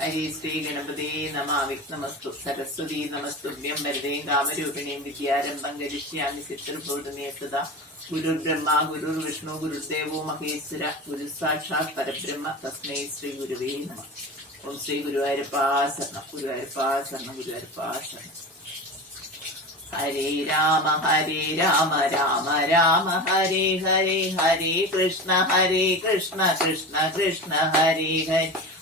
ഹരി ശ്രീ ഗണപതി നമ. വിഘ്നമസ്തു. സരസ്വതി നമസ്തുഭ്യം വരദേം കാമരൂപിണീം വിദ്യാരംഭം കരിഷ്യാമി ചിത്രഭൂതമേ സദാ. ഗുരുർ ബ്രഹ്മ ഗുരുർ വിഷ്ണു ഗുരുദേവോ മഹേശ്വര. ഗുരു സാക്ഷാത് പരബ്രഹ്മ. തസ്മൈ ശ്രീ ഗുരുവേ നമ. ഓം ശ്രീ ഗുരുവായൂരപ്പാ ശരണം. ഗുരുവായൂരപ്പാ ശരണം. ഗുരുവായൂരപ്പാ ശരണം. ഹരേ രാമ ഹരേ രാമ രാമ രാമ. ഹരേ ഹരേ ഹരേ കൃഷ്ണ ഹരേ കൃഷ്ണ കൃഷ്ണ കൃഷ്ണ ഹരേ ഹരേ.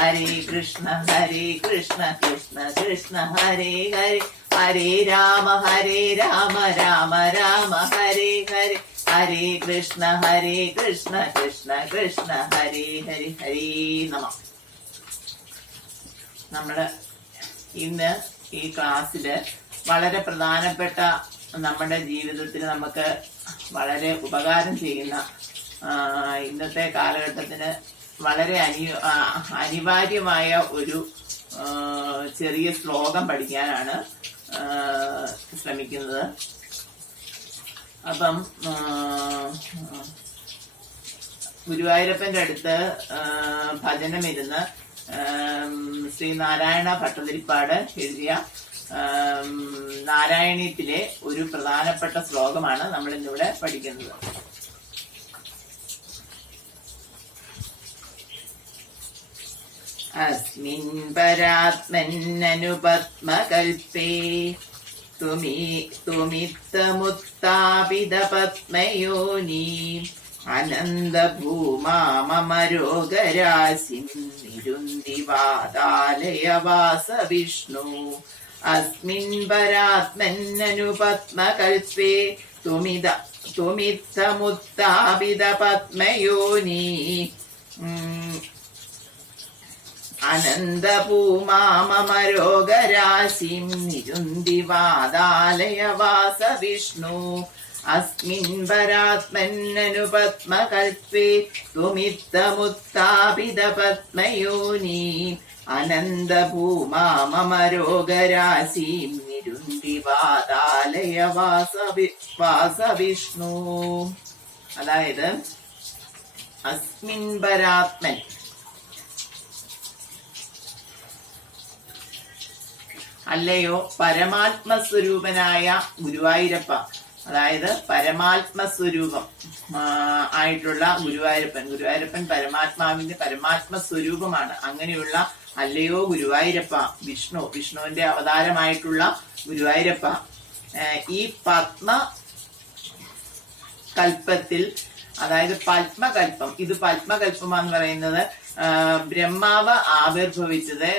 ഹരേ കൃഷ്ണ ഹരേ കൃഷ്ണ കൃഷ്ണ കൃഷ്ണ ഹരേ ഹരേ ഹരേ രാമ ഹരേ രാമ രാമ രാമ ഹരേ ഹരേ ഹരേ കൃഷ്ണ ഹരേ കൃഷ്ണ കൃഷ്ണ കൃഷ്ണ ഹരേ ഹരി ഹരേ നമ നമ്മൾ ഇന്ന് ഈ ക്ലാസ്സിൽ വളരെ പ്രധാനപ്പെട്ട നമ്മുടെ ജീവിതത്തിൽ നമുക്ക് വളരെ ഉപകാരം ചെയ്യുന്ന ഇന്നത്തെ കാലഘട്ടത്തിന് വളരെ അനി അനിവാര്യമായ ഒരു ചെറിയ ശ്ലോകം പഠിക്കാനാണ് ശ്രമിക്കുന്നത്. അപ്പം ഗുരുവായൂരപ്പന്റെ അടുത്ത് ഭജനമിരുന്ന് ശ്രീ നാരായണ ഭട്ടതിരിപ്പാട് എഴുതിയ നാരായണീയത്തിലെ ഒരു പ്രധാനപ്പെട്ട ശ്ലോകമാണ് നമ്മൾ ഇന്നിവിടെ പഠിക്കുന്നത്. അസ്മിൻ പരാത്മന്നനുപത്മകൽപേ തുമി തുമിത്തമുത്താപിത പത്മയോനി അനന്തഭൂമാമരോഗരാശിം നിരുന്തി വാതാലയവാസ വിഷ്ണു അസ്മിൻ പരാത്മന്നനുപത്മകൽപേ തുമിത തുമിത്തമുത്താപിത ഉം, അനന്തഭൂമാമരോഗരാശിം നിരുന്തി വാതാലയവാസ വിഷ്ണു അസ്മിൻ പരാത്മന്നനുപത്മകൽപേ തുമിത്തമുത്താപിത പത്മയോനി അനന്തഭൂമാമരോഗരാശിം നിരുന്തി വാതാലയവാസ വി- വാസ വിഷ്ണു അതായത് അസ്മിൻ പരാത്മൻ അല്ലയോ? പരമാത്മസ്വരൂപനായ ഗുരുവായൂരപ്പ. അതായത് പരമാത്മസ്വരൂപം സ്വരൂപം ആയിട്ടുള്ള ഗുരുവായൂരപ്പൻ. ഗുരുവായൂരപ്പൻ പരമാത്മാവിന്റെ പരമാത്മസ്വരൂപമാണ്. അങ്ങനെയുള്ള അല്ലയോ ഗുരുവായൂരപ്പ വിഷ്ണു വിഷ്ണുവിന്റെ അവതാരമായിട്ടുള്ള ഗുരുവായൂരപ്പ. ഈ പത്മ കൽപ്പത്തിൽ അതായത് പത്മകൽപ്പം ഇത് പത്മകൽപ്പമാന്ന് പറയുന്നത് ബ്രഹ്മാവ് ആവിർഭവിച്ചത്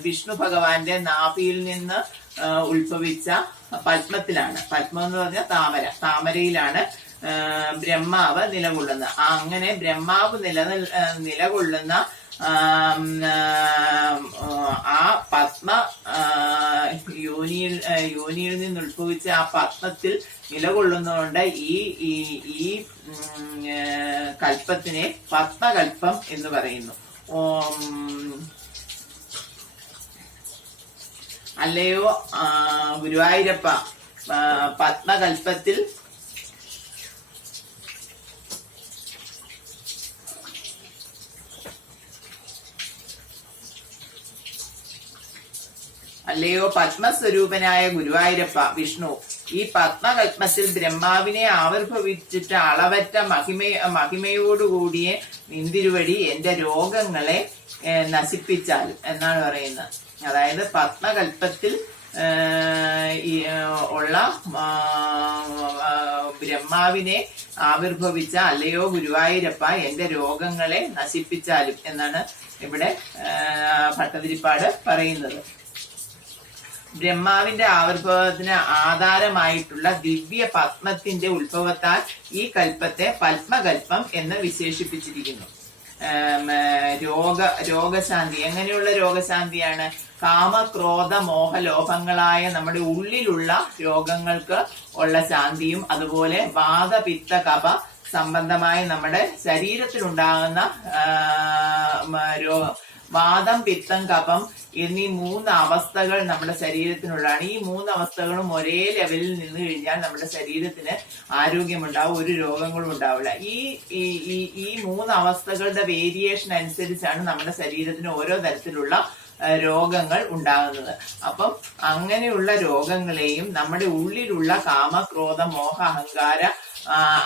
വിഷ്ണു ഭഗവാന്റെ നാഭിയിൽ നിന്ന് ഉത്ഭവിച്ച പത്മത്തിലാണ്. പത്മം എന്ന് പറഞ്ഞാൽ താമര. താമരയിലാണ് ബ്രഹ്മാവ് നിലകൊള്ളുന്നത്. അങ്ങനെ ബ്രഹ്മാവ് നിലനിൽ നിലകൊള്ളുന്ന ആം, പത്മ യോനിയിൽ യോനിയിൽ നിന്ന് ഉത്ഭവിച്ച ആ പത്മത്തിൽ നിലകൊള്ളുന്നതുകൊണ്ട് ഈ ഈ കൽപ്പത്തിനെ പത്മകൽപ്പം എന്ന് പറയുന്നു. അല്ലയോ ഗുരുവായൂരപ്പ പത്മകൽപ്പത്തിൽ അല്ലയോ പത്മസ്വരൂപനായ ഗുരുവായൂരപ്പ വിഷ്ണു. ഈ പത്മകൽപ്പത്തിൽ ബ്രഹ്മാവിനെ ആവിർഭവിച്ചിട്ട് അളവറ്റ മഹിമ മഹിമയോടുകൂടിയ നിന്തിരുവടി എന്റെ രോഗങ്ങളെ നശിപ്പിച്ചാൽ എന്നാണ് പറയുന്നത്. അതായത് പത്മകൽപ്പത്തിൽ ഉള്ള ബ്രഹ്മാവിനെ ആവിർഭവിച്ച അല്ലയോ ഗുരുവായൂരപ്പ എന്റെ രോഗങ്ങളെ നശിപ്പിച്ചാലും എന്നാണ് ഇവിടെ ഭട്ടതിരിപ്പാട് പറയുന്നത്. ബ്രഹ്മാവിന്റെ ആവിർഭാവത്തിന് ആധാരമായിട്ടുള്ള ദിവ്യ പത്മത്തിന്റെ ഉത്ഭവത്താൽ ഈ കൽപ്പത്തെ പത്മകൽപ്പം എന്ന് വിശേഷിപ്പിച്ചിരിക്കുന്നു. രോഗ രോഗശാന്തി. എങ്ങനെയുള്ള രോഗശാന്തിയാണ്? കാമക്രോധ മോഹലോഭങ്ങളായ നമ്മുടെ ഉള്ളിലുള്ള രോഗങ്ങൾക്ക് ഉള്ള ശാന്തിയും അതുപോലെ വാദപിത്ത കപ സംബന്ധമായ നമ്മുടെ ശരീരത്തിലുണ്ടാകുന്ന രോഗം വാദം പിത്തം കഫം എന്നീ മൂന്ന് അവസ്ഥകൾ നമ്മുടെ ശരീരത്തിനുള്ളതാണ്. ഈ മൂന്ന് അവസ്ഥകളും ഒരേ ലെവലിൽ നിന്ന് കഴിഞ്ഞാൽ നമ്മുടെ ശരീരത്തിന് ആരോഗ്യമുണ്ടാവും ഒരു രോഗങ്ങളും ഉണ്ടാവില്ല. ഈ ഈ മൂന്ന് അവസ്ഥകളുടെ വേരിയേഷൻ അനുസരിച്ചാണ് നമ്മുടെ ശരീരത്തിന് ഓരോ തരത്തിലുള്ള രോഗങ്ങൾ ഉണ്ടാകുന്നത്. അപ്പം അങ്ങനെയുള്ള രോഗങ്ങളെയും നമ്മുടെ ഉള്ളിലുള്ള കാമക്രോധ മോഹ അഹങ്കാര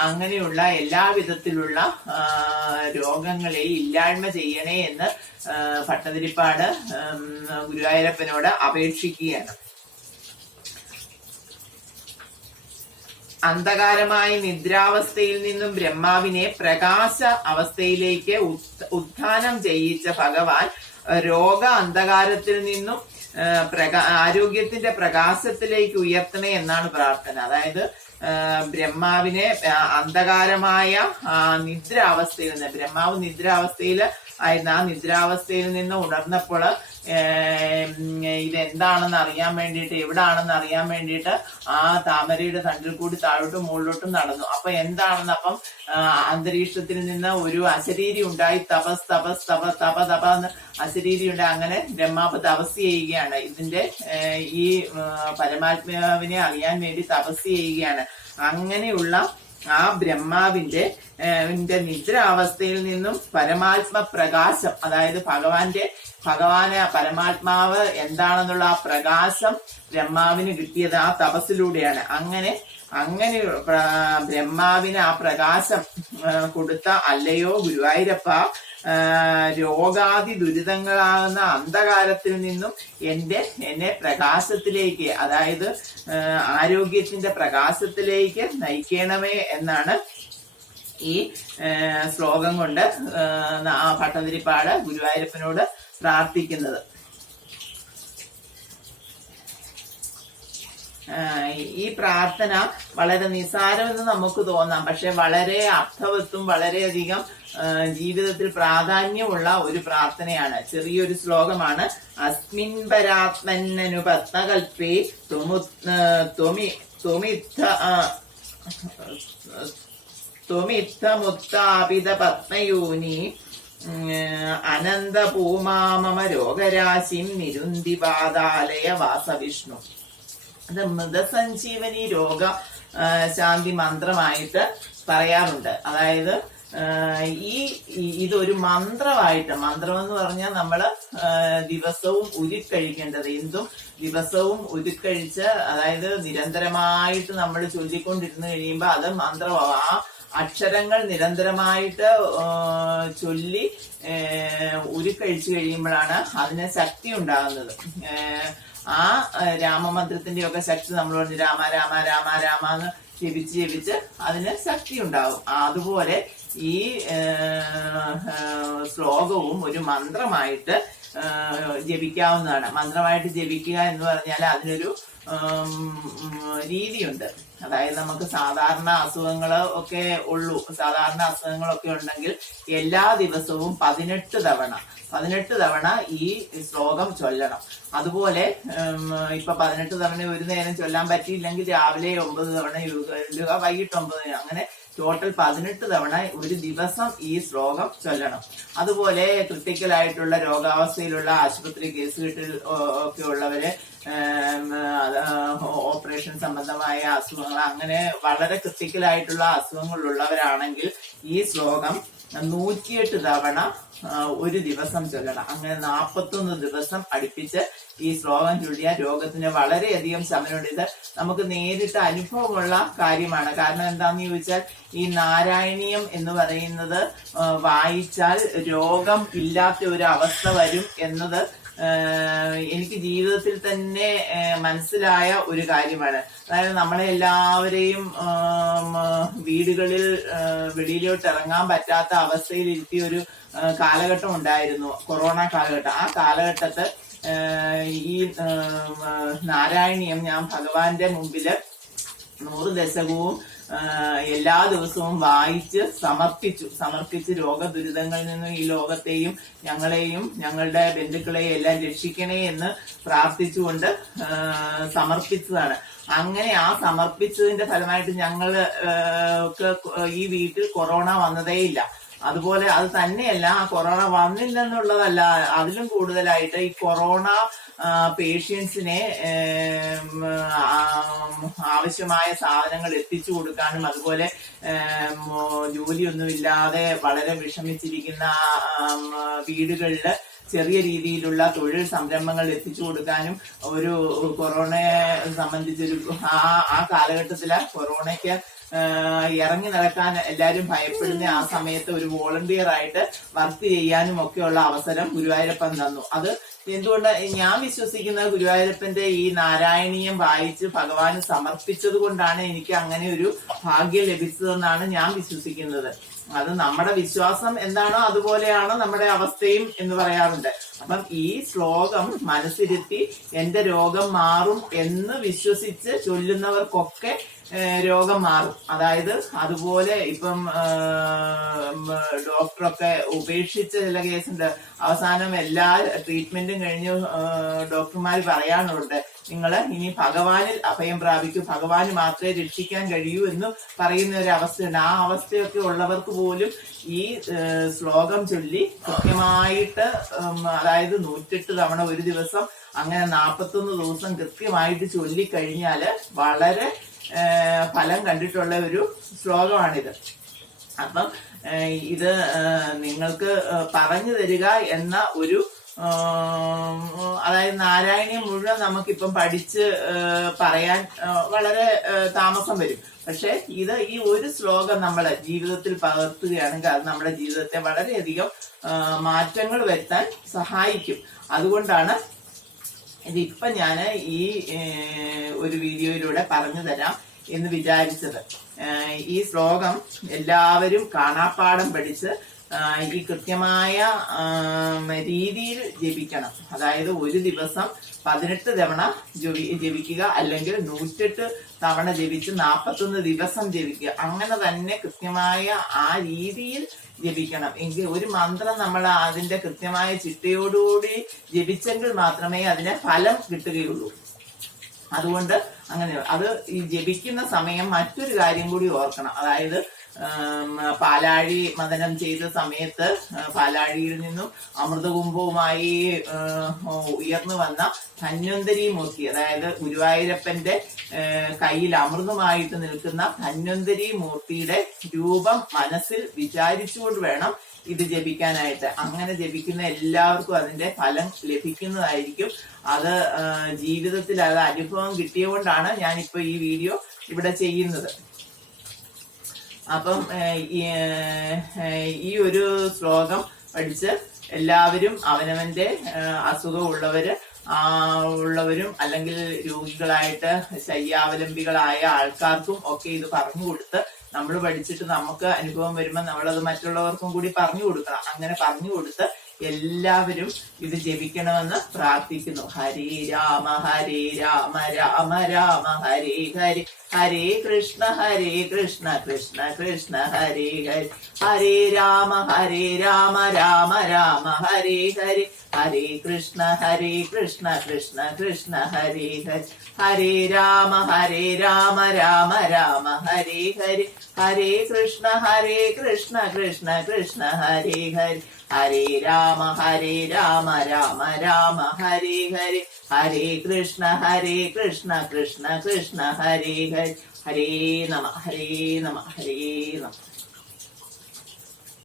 അങ്ങനെയുള്ള എല്ലാ വിധത്തിലുള്ള രോഗങ്ങളെ ഇല്ലായ്മ ചെയ്യണേ എന്ന് ഭട്ടതിരിപ്പാട് ഗുരുവായൂരപ്പനോട് അപേക്ഷിക്കുകയാണ്. അന്ധകാരമായ നിദ്രാവസ്ഥയിൽ നിന്നും ബ്രഹ്മാവിനെ പ്രകാശ അവസ്ഥയിലേക്ക് ഉത്- ഉത്ഥാനം ചെയ്യിച്ച ഭഗവാൻ രോഗ അന്ധകാരത്തിൽ നിന്നും പ്രകാ ആരോഗ്യത്തിന്റെ പ്രകാശത്തിലേക്ക് ഉയർത്തണേ എന്നാണ് പ്രാർത്ഥന. അതായത് ബ്രഹ്മാവിനെ അന്ധകാരമായ നിദ്രാവസ്ഥയിൽ നിന്ന് ബ്രഹ്മാവ് നിദ്രാവസ്ഥയിൽ ആയിരുന്നു. ആ നിദ്രാവസ്ഥയിൽ നിന്ന് ഉണർന്നപ്പോൾ ഇതെന്താണെന്ന് അറിയാൻ വേണ്ടിയിട്ട് എവിടാണെന്ന് അറിയാൻ വേണ്ടിയിട്ട് ആ താമരയുടെ തണ്ടിൽ കൂടി താഴോട്ടും മുകളിലോട്ടും നടന്നു. അപ്പൊ എന്താണെന്ന് അപ്പം അന്തരീക്ഷത്തിൽ നിന്ന് ഒരു അശരീരി ഉണ്ടായി. തപസ് തപസ് തപ തപ തപ എന്ന് അശരീരി ഉണ്ടായി. അങ്ങനെ ബ്രഹ്മാവ് തപസ് ചെയ്യുകയാണ്. ഇതിന്റെ ഈ പരമാത്മാവിനെ അറിയാൻ വേണ്ടി തപസ് ചെയ്യുകയാണ്. അങ്ങനെയുള്ള ആ ബ്രഹ്മാവിന്റെ നിദ്രാവസ്ഥയിൽ നിന്നും പരമാത്മ പ്രകാശം അതായത് ഭഗവാന്റെ ഭഗവാന് പരമാത്മാവ് എന്താണെന്നുള്ള ആ പ്രകാശം ബ്രഹ്മാവിന് കിട്ടിയത് ആ തപസ്സിലൂടെയാണ്. അങ്ങനെ അങ്ങനെ ബ്രഹ്മാവിന് ആ പ്രകാശം കൊടുത്ത അല്ലയോ ഗുരുവായൂരപ്പ രോഗാദി ദുരിതങ്ങളാകുന്ന അന്ധകാരത്തിൽ നിന്നും എന്റെ എന്നെ പ്രകാശത്തിലേക്ക് അതായത് ആരോഗ്യത്തിന്റെ പ്രകാശത്തിലേക്ക് നയിക്കണമേ എന്നാണ് ഈ ശ്ലോകം കൊണ്ട് ആ ഭട്ടതിരിപ്പാട് ഗുരുവായൂരപ്പനോട് പ്രാർത്ഥിക്കുന്നത്. ഈ പ്രാർത്ഥന വളരെ നിസാരമെന്ന് നമുക്ക് തോന്നാം പക്ഷെ വളരെ അർത്ഥവത്തും വളരെയധികം ജീവിതത്തിൽ പ്രാധാന്യമുള്ള ഒരു പ്രാർത്ഥനയാണ്. ചെറിയൊരു ശ്ലോകമാണ്. അസ്മിൻ ത്വമിത്ഥ ആഹ് ത്വമിത്തമുത്താപിത പത്മയൂനി അനന്തപൂമാമമ രോഗരാശിം നിരുന്തി പാതാലയ വാസവിഷ്ണു. അത് മൃതസഞ്ജീവനി രോഗ ശാന്തി മന്ത്രമായിട്ട് പറയാറുണ്ട്. അതായത് ഈ ഇതൊരു മന്ത്രമായിട്ട് മന്ത്രം എന്ന് പറഞ്ഞാൽ നമ്മൾ ദിവസവും ഉരുക്കഴിക്കേണ്ടത് എന്തും ദിവസവും ഉരുക്കഴിച്ച് അതായത് നിരന്തരമായിട്ട് നമ്മൾ ചൊല്ലിക്കൊണ്ടിരുന്നു കഴിയുമ്പോൾ അത് മന്ത്രമാവും. ആ അക്ഷരങ്ങൾ നിരന്തരമായിട്ട് ചൊല്ലി ഉരുക്കഴിച്ചു കഴിയുമ്പോഴാണ് അതിന് ശക്തി ഉണ്ടാകുന്നത്. ആ രാമമന്ത്രത്തിന്റെ ഒക്കെ ശക്തി നമ്മൾ പറഞ്ഞു രാമ രാമ രാമ രാമ എന്ന് ജപിച്ച് ജപിച്ച് അതിന് ശക്തി ഉണ്ടാവും അതുപോലെ ഈ ശ്ലോകവും ഒരു മന്ത്രമായിട്ട് ജപിക്കാവുന്നതാണ്. മന്ത്രമായിട്ട് ജപിക്കുക എന്ന് പറഞ്ഞാൽ അതിനൊരു രീതിയുണ്ട്. അതായത് നമുക്ക് സാധാരണ അസുഖങ്ങൾ ഒക്കെ ഉള്ളൂ. സാധാരണ അസുഖങ്ങളൊക്കെ ഉണ്ടെങ്കിൽ എല്ലാ ദിവസവും പതിനെട്ട് തവണ പതിനെട്ട് തവണ ഈ ശ്ലോകം ചൊല്ലണം. അതുപോലെ ഇപ്പൊ പതിനെട്ട് തവണ ഒരു നേരം ചൊല്ലാൻ പറ്റിയില്ലെങ്കിൽ രാവിലെ ഒമ്പത് തവണ ചൊല്ലുക വൈകിട്ട് ഒമ്പത് അങ്ങനെ ടോട്ടൽ പതിനെട്ട് തവണ ഒരു ദിവസം ഈ ശ്ലോകം ചൊല്ലണം. അതുപോലെ ക്രിട്ടിക്കൽ ആയിട്ടുള്ള രോഗാവസ്ഥയിലുള്ള ആശുപത്രി കേസ് കിട്ടിൽ ഒക്കെ ഉള്ളവര് ഓപ്പറേഷൻ സംബന്ധമായ അസുഖങ്ങൾ അങ്ങനെ വളരെ ക്രിട്ടിക്കൽ ആയിട്ടുള്ള അസുഖങ്ങളുള്ളവരാണെങ്കിൽ ഈ ശ്ലോകം നൂറ്റിയെട്ട് തവണ ഒരു ദിവസം ചൊല്ലണം. അങ്ങനെ നാൽപ്പത്തൊന്ന് ദിവസം അടുപ്പിച്ച് ഈ ശ്ലോകം ചൊല്ലിയാൽ രോഗത്തിന് വളരെയധികം ശമനമുണ്ട്. ഇത് നമുക്ക് നേരിട്ട് അനുഭവമുള്ള കാര്യമാണ്. കാരണം എന്താന്ന് ചോദിച്ചാൽ ഈ നാരായണീയം എന്ന് പറയുന്നത് വായിച്ചാൽ രോഗം ഇല്ലാത്ത ഒരു അവസ്ഥ വരും എന്നത് എനിക്ക് ജീവിതത്തിൽ തന്നെ മനസ്സിലായ ഒരു കാര്യമാണ്. അതായത് നമ്മളെ എല്ലാവരെയും വീടുകളിൽ വെളിയിലോട്ട് ഇറങ്ങാൻ പറ്റാത്ത അവസ്ഥയിൽ ഇരുത്തിയ ഒരു കാലഘട്ടം ഉണ്ടായിരുന്നു. കൊറോണ കാലഘട്ടം. ആ കാലഘട്ടത്ത് ഈ നാരായണീയം ഞാൻ ഭഗവാന്റെ മുമ്പിൽ നൂറ് ദശകവും എല്ലാ ദിവസവും വായിച്ച് സമർപ്പിച്ചു. സമർപ്പിച്ച് രോഗദുരിതങ്ങളിൽ നിന്നും ഈ ലോകത്തെയും ഞങ്ങളെയും ഞങ്ങളുടെ ബന്ധുക്കളെയും എല്ലാം രക്ഷിക്കണേ എന്ന് പ്രാർത്ഥിച്ചുകൊണ്ട് സമർപ്പിച്ചതാണ്. അങ്ങനെ ആ സമർപ്പിച്ചതിന്റെ ഫലമായിട്ട് ഞങ്ങൾക്ക് ഈ വീട്ടിൽ കൊറോണ വന്നതേയില്ല. അതുപോലെ അത് തന്നെയല്ല കൊറോണ വന്നില്ലെന്നുള്ളതല്ല അതിലും കൂടുതലായിട്ട് ഈ കൊറോണ പേഷ്യൻസിനെ ആവശ്യമായ സാധനങ്ങൾ എത്തിച്ചു കൊടുക്കാനും അതുപോലെ ജോലിയൊന്നുമില്ലാതെ വളരെ വിഷമിച്ചിരിക്കുന്ന വീടുകളിൽ ചെറിയ രീതിയിലുള്ള തൊഴിൽ സംരംഭങ്ങൾ എത്തിച്ചു കൊടുക്കാനും ഒരു കൊറോണയെ സംബന്ധിച്ചൊരു ആ ആ കാലഘട്ടത്തിലെ കൊറോണയ്ക്ക് ഇറങ്ങി നടക്കാൻ എല്ലാവരും ഭയപ്പെടുന്ന ആ സമയത്ത് ഒരു വോളണ്ടിയർ ആയിട്ട് വർക്ക് ചെയ്യാനും ഒക്കെയുള്ള അവസരം ഗുരുവായൂരപ്പൻ തന്നു. അത് എന്തുകൊണ്ട് ഞാൻ വിശ്വസിക്കുന്ന ഗുരുവായൂരപ്പന്റെ ഈ നാരായണീയം വായിച്ച് ഭഗവാന് സമർപ്പിച്ചത് കൊണ്ടാണ് എനിക്ക് അങ്ങനെ ഒരു ഭാഗ്യം ലഭിച്ചതെന്നാണ് ഞാൻ വിശ്വസിക്കുന്നത്. അത് നമ്മുടെ വിശ്വാസം എന്താണോ അതുപോലെയാണ് നമ്മുടെ അവസ്ഥയും എന്ന് പറയാറുണ്ട്. അപ്പം ഈ ശ്ലോകം മനസ്സിരുത്തി എന്റെ രോഗം മാറും എന്ന് വിശ്വസിച്ച് ചൊല്ലുന്നവർക്കൊക്കെ രോഗം മാറും. അതായത് അതുപോലെ ഇപ്പം ഡോക്ടറൊക്കെ ഉപേക്ഷിച്ച ചില കേസുണ്ട്. അവസാനം എല്ലാ ട്രീറ്റ്മെന്റും കഴിഞ്ഞ് ഡോക്ടർമാർ പറയാനുണ്ട് നിങ്ങൾ ഇനി ഭഗവാനിൽ അഭയം പ്രാപിക്കൂ. ഭഗവാന് മാത്രമേ രക്ഷിക്കാൻ കഴിയൂ എന്ന് പറയുന്ന ഒരു അവസ്ഥയുണ്ട് ആ അവസ്ഥയൊക്കെ ഉള്ളവർക്ക് പോലും ഈ ശ്ലോകം ചൊല്ലി കൃത്യമായിട്ട് അതായത് നൂറ്റെട്ട് തവണ ഒരു ദിവസം അങ്ങനെ നാൽപ്പത്തൊന്ന് ദിവസം കൃത്യമായിട്ട് ചൊല്ലിക്കഴിഞ്ഞാൽ വളരെ ഫലം കണ്ടിട്ടുള്ള ഒരു ശ്ലോകമാണിത്. അപ്പം ഇത് നിങ്ങൾക്ക് പറഞ്ഞു തരിക എന്ന ഒരു അതായത് നാരായണീയം മുഴുവൻ നമുക്കിപ്പം പഠിച്ച് പറയാൻ വളരെ താമസം വരും. പക്ഷെ ഇത് ഈ ഒരു ശ്ലോകം നമ്മളെ ജീവിതത്തിൽ പകർത്തുകയാണെങ്കിൽ അത് നമ്മുടെ ജീവിതത്തെ വളരെയധികം മാറ്റങ്ങൾ വരുത്താൻ സഹായിക്കും. അതുകൊണ്ടാണ് ഇതിപ്പൊ ഞാൻ ഈ ഒരു വീഡിയോയിലൂടെ പറഞ്ഞു തരാം എന്ന് വിചാരിച്ചത്. ഈ ശ്ലോകം എല്ലാവരും കാണാപ്പാടം പഠിച്ച് ഈ കൃത്യമായ രീതിയിൽ ജപിക്കണം. അതായത് ഒരു ദിവസം പതിനെട്ട് തവണ ജപി- ജപിക്കുക അല്ലെങ്കിൽ നൂറ്റെട്ട് തവണ ജപിച്ച് നാൽപ്പത്തൊന്ന് ദിവസം ജപിക്കുക. അങ്ങനെ തന്നെ കൃത്യമായ ആ രീതിയിൽ ജപിക്കണം. എങ്കിൽ ഒരു മന്ത്രം നമ്മൾ അതിന്റെ കൃത്യമായ ചിട്ടയോടുകൂടി ജപിച്ചെങ്കിൽ മാത്രമേ അതിന് ഫലം കിട്ടുകയുള്ളൂ. അതുകൊണ്ട് അങ്ങനെ അത് ഈ ജപിക്കുന്ന സമയം മറ്റൊരു കാര്യം കൂടി ഓർക്കണം. അതായത് പാലാഴി മദനം ചെയ്ത സമയത്ത് പാലാഴിയിൽ നിന്നും അമൃതകുംഭവുമായി ഉയർന്നു വന്ന ധന്വന്തരി മൂർത്തി അതായത് ഗുരുവായൂരപ്പന്റെ കയ്യിൽ അമൃതമായിട്ട് നിൽക്കുന്ന ധന്വന്തരി മൂർത്തിയുടെ രൂപം മനസ്സിൽ വിചാരിച്ചുകൊണ്ട് വേണം ഇത് ജപിക്കാനായിട്ട്. അങ്ങനെ ജപിക്കുന്ന എല്ലാവർക്കും അതിന്റെ ഫലം ലഭിക്കുന്നതായിരിക്കും. അത് ജീവിതത്തിൽ അത് അനുഭവം കിട്ടിയതുകൊണ്ടാണ് ഞാനിപ്പോ ഈ വീഡിയോ ഇവിടെ ചെയ്യുന്നത്. അപ്പം ഈ, ഒരു ശ്ലോകം പഠിച്ച് എല്ലാവരും അവനവന്റെ അസുഖമുള്ളവര് ഉള്ളവരും അല്ലെങ്കിൽ രോഗികളായിട്ട് ശയ്യാവലംബികളായ ആൾക്കാർക്കും ഒക്കെ ഇത് പറഞ്ഞു കൊടുത്ത് നമ്മൾ പഠിച്ചിട്ട് നമുക്ക് അനുഭവം വരുമ്പോൾ നമ്മളത് മറ്റുള്ളവർക്കും കൂടി പറഞ്ഞു കൊടുക്കണം. അങ്ങനെ പറഞ്ഞു കൊടുത്ത് എല്ലാവരും ഇത് ജപിക്കണമെന്ന് പ്രാർത്ഥിക്കുന്നു. ഹരേ രാമ ഹരേ രാമ രാമ രാമ ഹരേ ഹരി ഹരേ കൃഷ്ണ ഹരേ കൃഷ്ണ കൃഷ്ണ കൃഷ്ണ ഹരേ ഹരി. ഹരേ രാമ ഹരേ രാമ രാമ രാമ ഹരേ ഹരി. ഹരേ കൃഷ്ണ ഹരേ കൃഷ്ണ കൃഷ്ണ കൃഷ്ണ ഹരേ ഹരി. ഹരേ രാമ ഹരേ രാമ രാമ രാമ ഹരേ ഹരി. ഹരേ കൃഷ്ണ ഹരേ കൃഷ്ണ കൃഷ്ണ കൃഷ്ണ ഹരേ ഹരേ. ഹരേ രാമ ഹരേ രാമ രാമ രാമ ഹരേ ഹരേ. ഹരേ കൃഷ്ണ ഹരേ കൃഷ്ണ കൃഷ്ണ കൃഷ്ണ ഹരേ ഹരേ. ഹരേ നമ ഹരേ നമ ഹരേ നമ.